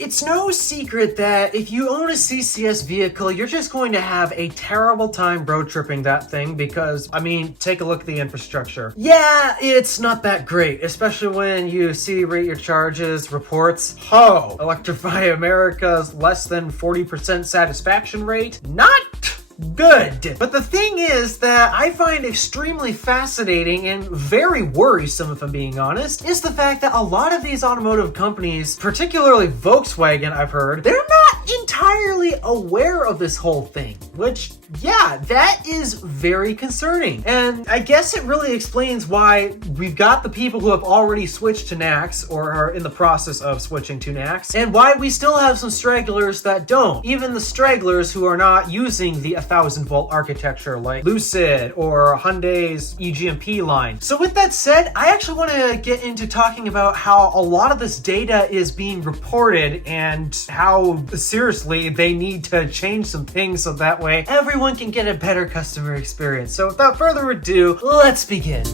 It's no secret that if you own a CCS vehicle, you're just going to have a terrible time road tripping that thing because, I mean, take a look at the infrastructure. Yeah, it's not that great, especially when you see Rate Your Charges reports, Electrify America's less than 40% satisfaction rate. Not good. But the thing is that I find extremely fascinating and very worrisome, if I'm being honest, is the fact that a lot of these automotive companies, particularly Volkswagen, I've heard, they're not entirely aware of this whole thing, which, yeah, that is very concerning. And I guess it really explains why we've got the people who have already switched to NACS or are in the process of switching to NACS, and why we still have some stragglers that don't. Even the stragglers who are not using the 1000-volt architecture like Lucid or Hyundai's eGMP line. So with that said, I actually want to get into talking about how a lot of this data is being reported and how seriously they need to change some things so that way everyone can get a better customer experience. So without further ado, let's begin.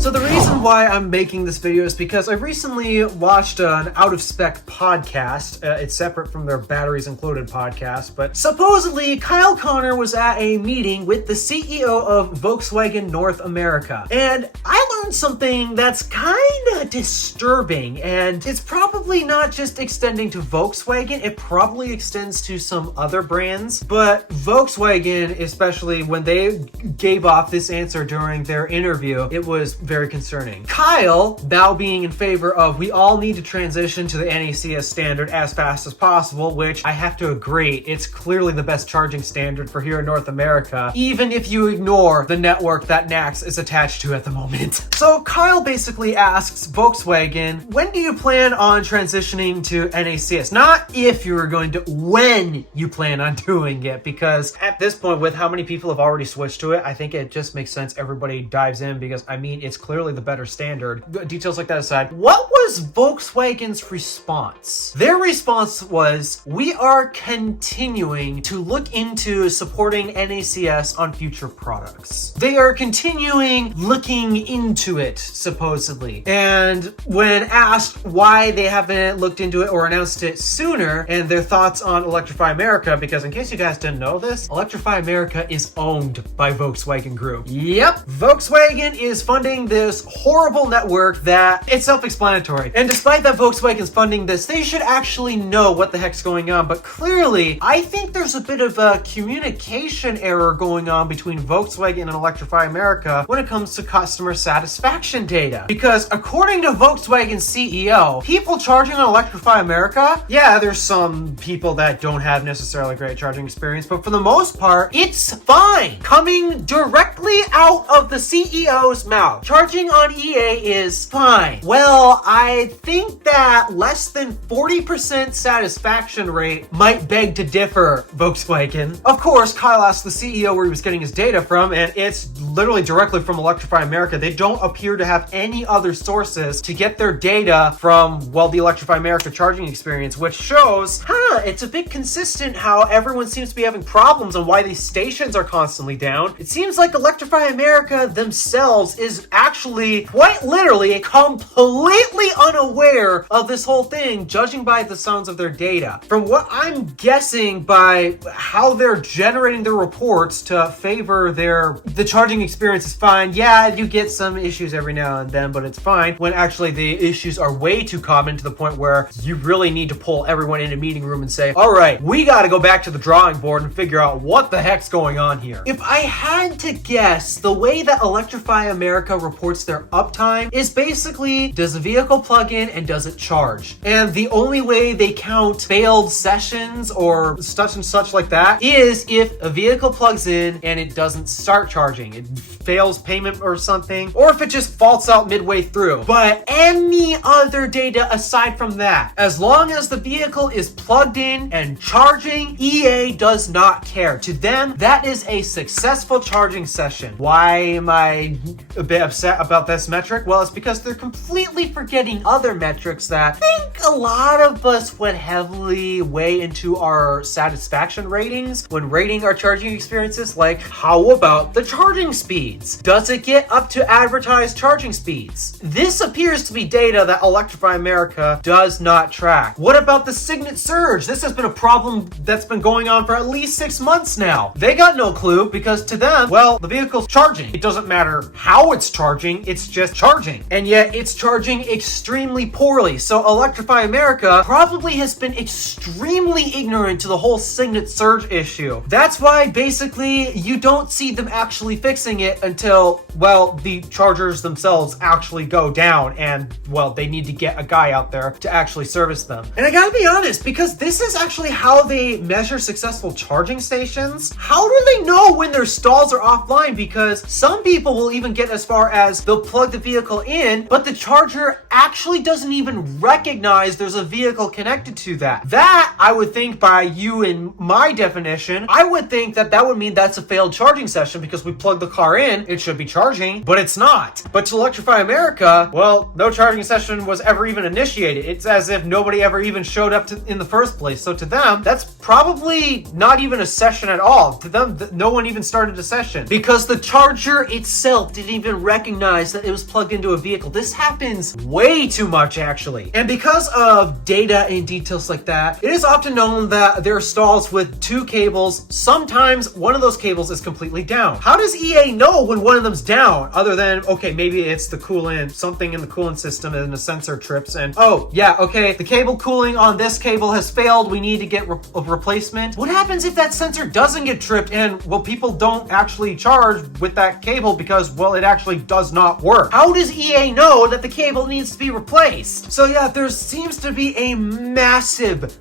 So the reason why I'm making this video is because I recently watched an Out of Spec podcast. It's separate from their Batteries Included podcast, but supposedly Kyle Connor was at a meeting with the CEO of Volkswagen North America. And I learned something that's kind of disturbing, and it's probably not just extending to Volkswagen, it probably extends to some other brands, but Volkswagen, especially when they gave off this answer during their interview, it was very concerning. Kyle, now being in favor of we all need to transition to the NACS standard as fast as possible, which I have to agree, it's clearly the best charging standard for here in North America, even if you ignore the network that NACS is attached to at the moment. So Kyle basically asks Volkswagen, when do you plan on transitioning to NACS? Not if you're going to, when you plan on doing it, because at this point, with how many people have already switched to it, I think it just makes sense everybody dives in because, I mean, it's clearly the better standard. Details like that aside, what was Volkswagen's response? Their response was, we are continuing to look into supporting NACS on future products. They are continuing looking into it, supposedly. And when asked why they haven't looked into it or announced it sooner, and their thoughts on Electrify America, because in case you guys didn't know this, Electrify America is owned by Volkswagen Group. Yep, Volkswagen is funding this horrible network that it's self-explanatory. And despite that Volkswagen's funding this, they should actually know what the heck's going on. But clearly, I think there's a bit of a communication error going on between Volkswagen and Electrify America when it comes to customer satisfaction data. Because according to Volkswagen's CEO, people charging on Electrify America, yeah, there's some people that don't have necessarily great charging experience, but for the most part, it's fine. Coming directly out of the CEO's mouth, charging on EA is fine. Well, I think that less than 40% satisfaction rate might beg to differ, Volkswagen. Of course, Kyle asked the CEO where he was getting his data from, and it's literally directly from Electrify America. They don't appear to have any other sources to get their data from, well, the Electrify America charging experience, which shows, it's a bit consistent how everyone seems to be having problems and why these stations are constantly down. It seems like Electrify America themselves is actually quite literally completely unaware of this whole thing, judging by the sounds of their data. From what I'm guessing by how they're generating their reports to favor the charging experience is fine. Yeah, you get some issues every now and then, but it's fine, when actually the issues are way too common to the point where you really need to pull everyone in a meeting room and say, all right, we got to go back to the drawing board and figure out what the heck's going on here. If I had to guess, the way that Electrify America reports their uptime is basically, does the vehicle plug in and does it charge? And the only way they count failed sessions or such and such like that is if a vehicle plugs in and it doesn't start charging. It fails payment or something, or if it just faults out midway through. But any other data aside from that, as long as the vehicle is plugged plugged in and charging, EA does not care. To them, that is a successful charging session. Why am I a bit upset about this metric? Well, it's because they're completely forgetting other metrics that I think a lot of us would heavily weigh into our satisfaction ratings when rating our charging experiences. Like, how about the charging speeds? Does it get up to advertised charging speeds? This appears to be data that Electrify America does not track. What about the Signet surge? This has been a problem that's been going on for at least 6 months now. They got no clue because to them, well, the vehicle's charging. It doesn't matter how it's charging, it's just charging. And yet it's charging extremely poorly. So Electrify America probably has been extremely ignorant to the whole Signet surge issue. That's why basically you don't see them actually fixing it until, well, the chargers themselves actually go down and, well, they need to get a guy out there to actually service them. And I gotta be honest, because this is actually how they measure successful charging stations. How do they know when their stalls are offline? Because some people will even get as far as they'll plug the vehicle in, but the charger actually doesn't even recognize there's a vehicle connected to that. That, I would think, by you and my definition, I would think that that would mean that's a failed charging session because we plugged the car in, it should be charging, but it's not. But to Electrify America, well, no charging session was ever even initiated. It's as if nobody ever even showed up in the first place. So to them, that's probably not even a session at all. To them, no one even started a session because the charger itself didn't even recognize that it was plugged into a vehicle. This happens way too much, actually. And because of data and details like that, it is often known that there are stalls with 2 cables. Sometimes one of those cables is completely down. How does EA know when one of them's down other than, okay, maybe it's the coolant, something in the coolant system and the sensor trips and, oh, yeah, okay, the cable cooling on this cable has failed. We need to get a replacement. What happens if that sensor doesn't get tripped and, well, people don't actually charge with that cable because, well, it actually does not work? How does EA know that the cable needs to be replaced? So yeah, there seems to be a massive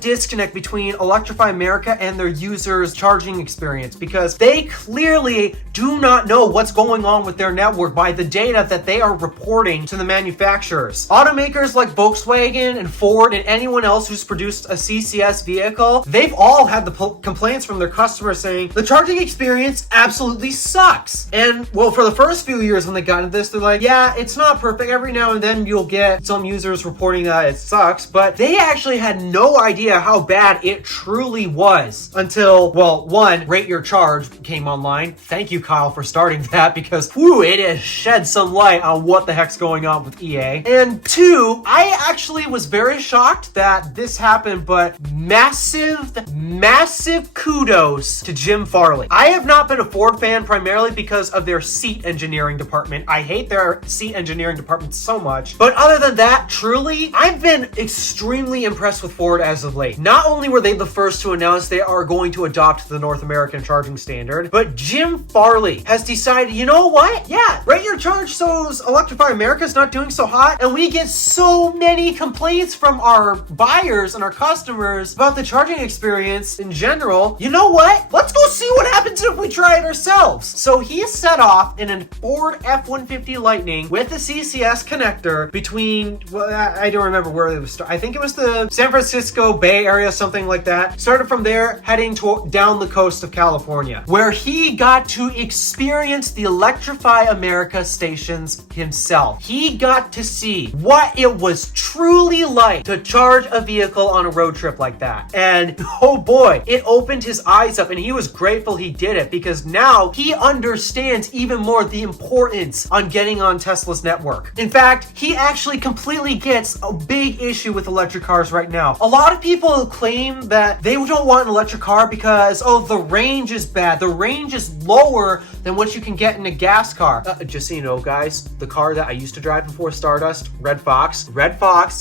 disconnect between Electrify America and their users' charging experience because they clearly do not know what's going on with their network by the data that they are reporting to the manufacturers. Automakers like Volkswagen and Ford and anyone else who's produced a CCS vehicle, they've all had the complaints from their customers saying the charging experience absolutely sucks. And well, for the first few years when they got into this, they're like, yeah, it's not perfect. Every now and then you'll get some users reporting that it sucks, but they actually had no idea how bad it truly was until, well, one, Rate Your Charge came online. Thank you, Kyle, for starting that because, whew, it has shed some light on what the heck's going on with EA. And 2, I actually was very shocked that this happened, but massive kudos to Jim Farley. I have not been a Ford fan primarily because of their seat engineering department. I hate their seat engineering department so much. But other than that, truly, I've been extremely impressed with Ford as of late. Not only were they the first to announce they are going to adopt the North American charging standard, but Jim Farley has decided, you know what? Yeah, Rate Your Charge shows Electrify America's not doing so hot, and we get so many complaints from our buyers and our customers about the charging experience in general. You know what? Let's go see what happens if we try it ourselves. So he set off in a Ford F-150 Lightning with a CCS connector between, well, I don't remember where it was. I think it was the San Francisco Bay Area, something like that. Started from there, heading down the coast of California, where he got to experience the Electrify America stations himself. He got to see what it was truly like to charge a vehicle on a road trip like that. And oh boy, it opened his eyes up and he was grateful he did it because now he understands even more the importance on getting on Tesla's network. In fact, he actually completely gets a big issue with electric cars right now. A lot of people claim that they don't want an electric car because, oh, the range is bad. The range is lower than what you can get in a gas car. Just so you know, guys, the car that I used to drive before Stardust, Red Fox,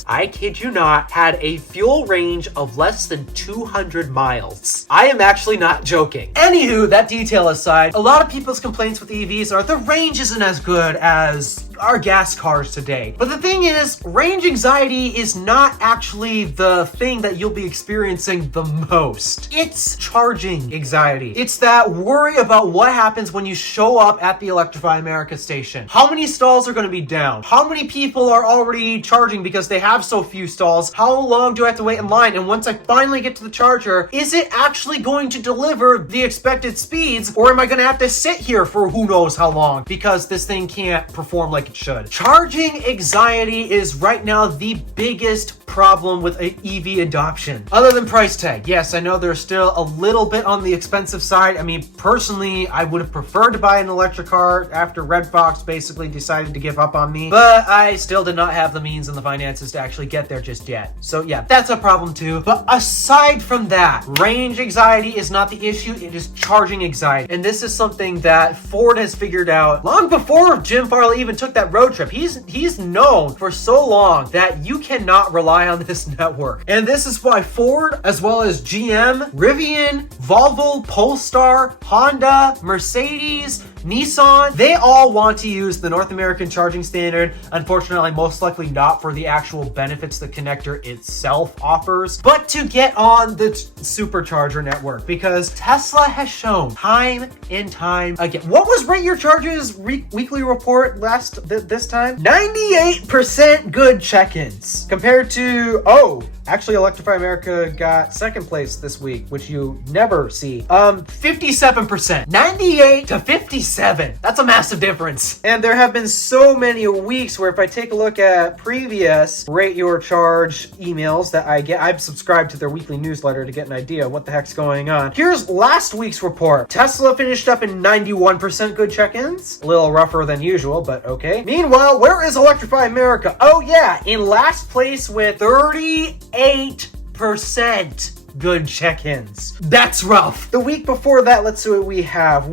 I kid you not, had a fuel range of less than 200 miles. I am actually not joking. Anywho, that detail aside, a lot of people's complaints with EVs are the range isn't as good as our gas cars today. But the thing is, range anxiety is not actually the thing that you'll be experiencing the most. It's charging anxiety. It's that worry about what happens when you show up at the Electrify America station. How many stalls are going to be down? How many people are already charging because they have so few stalls? How long do I have to wait in line? And once I finally get to the charger, is it actually going to deliver the expected speeds, or am I going to have to sit here for who knows how long because this thing can't perform like it should? Charging anxiety is right now the biggest problem with EV adoption, other than price tag. Yes, I know they're still a little bit on the expensive side. I mean, personally, I would have preferred to buy an electric car after Red Fox basically decided to give up on me, but I still did not have the means and the finances to actually get there just yet. So yeah, that's a problem too. But aside from that, range anxiety is not the issue, it is charging anxiety. And this is something that Ford has figured out long before Jim Farley even took that road trip. He's known for so long that you cannot rely on this network. And this is why Ford, as well as GM, Rivian, Volvo, Polestar, Honda, Mercedes, Nissan, they all want to use the North American charging standard. Unfortunately, most likely not for the actual benefits the connector itself offers, but to get on the supercharger network, because Tesla has shown time and time again. What was Rate Your Charge's weekly report this time? 98% good check-ins compared to, actually, Electrify America got second place this week, which you never see. 57%. 98 to 57. That's a massive difference. And there have been so many weeks where if I take a look at previous Rate Your Charge emails that I get, I've subscribed to their weekly newsletter to get an idea of what the heck's going on. Here's last week's report. Tesla finished up in 91% good check-ins. A little rougher than usual, but okay. Meanwhile, where is Electrify America? Oh yeah, in last place with 38% good check-ins. That's rough. The week before that, let's see what we have.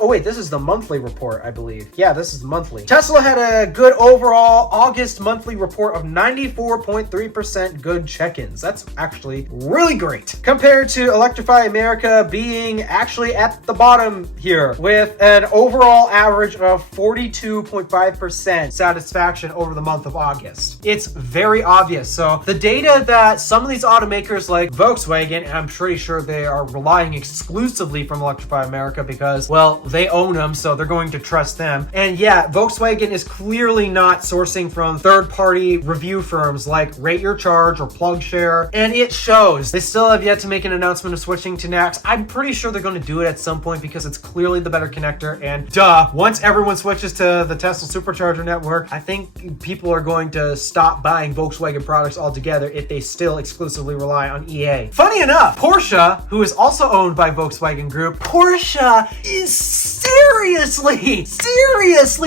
Oh wait, this is the monthly report, I believe. Yeah, this is monthly. Tesla had a good overall August monthly report of 94.3% good check-ins. That's actually really great. Compared to Electrify America being actually at the bottom here with an overall average of 42.5% satisfaction over the month of August. It's very obvious. So the data that some of these automakers like Volkswagen, and I'm pretty sure they are relying exclusively from Electrify America because, well, they own them, so they're going to trust them. And yeah, Volkswagen is clearly not sourcing from third-party review firms like Rate Your Charge or PlugShare, and it shows. They still have yet to make an announcement of switching to NACS. I'm pretty sure they're going to do it at some point because it's clearly the better connector, and once everyone switches to the Tesla Supercharger network, I think people are going to stop buying Volkswagen products altogether if they still exclusively rely on EA. Funny enough, Porsche, who is also owned by Volkswagen Group, Porsche is seriously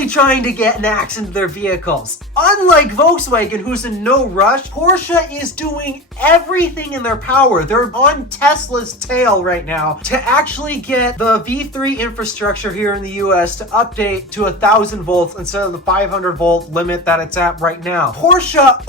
trying to get NACS into their vehicles. Unlike Volkswagen, who's in no rush, Porsche is doing everything in their power. They're on Tesla's tail right now to actually get the V3 infrastructure here in the US to update to 1,000 volts instead of the 500 volt limit that it's at right now. Porsche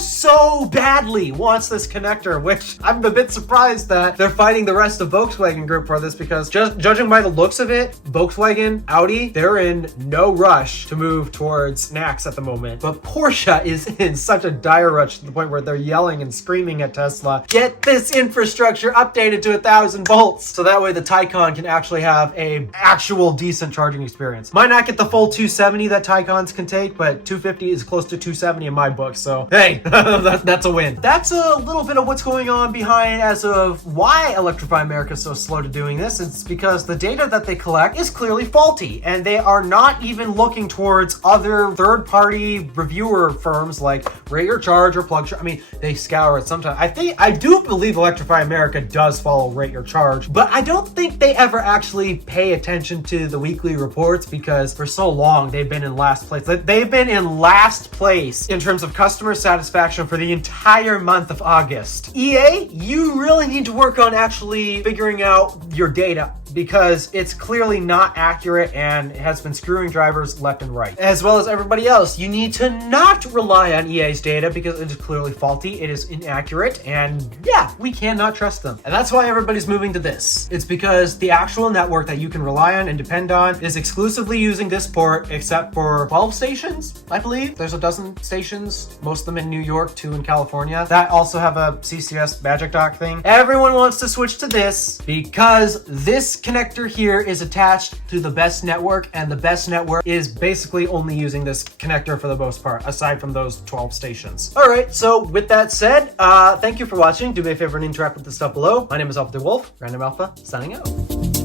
so badly wants this connector, which I'm a bit surprised that they're fighting the rest of Volkswagen Group for this, because just judging by the looks of it, Volkswagen, Audi, they're in no rush to move towards NACS at the moment. But Porsche is in such a dire rush to the point where they're yelling and screaming at Tesla, get this infrastructure updated to 1,000 volts. So that way the Taycan can actually have a actual decent charging experience. Might not get the full 270 that Taycans can take, but 250 is close to 270 in my book. So hey, that's a win. That's a little bit of what's going on behind as of why Electrify America is so slow to doing this. It's because the data that they collect is clearly faulty, and they are not even looking towards other third-party reviewer firms like Rate Your Charge or PlugShare. I mean, they scour it sometimes. I do believe Electrify America does follow Rate Your Charge, but I don't think they ever actually pay attention to the weekly reports because for so long they've been in last place. They've been in last place in terms of customer satisfaction for the entire month of August. EA, you really need to work on actually figuring out your data. because it's clearly not accurate and has been screwing drivers left and right. As well as everybody else, you need to not rely on EA's data because it is clearly faulty, it is inaccurate, and yeah, we cannot trust them. And that's why everybody's moving to this. It's because the actual network that you can rely on and depend on is exclusively using this port, except for 12 stations, I believe. There's a dozen stations, most of them in New York, 2 in California, that also have a CCS Magic Dock thing. Everyone wants to switch to this because this connector here is attached to the best network, and the best network is basically only using this connector for the most part, aside from those 12 stations. All right, so with that said, thank you for watching. Do me a favor and interact with the stuff below. My name is DeWolf, Random Alpha, signing out.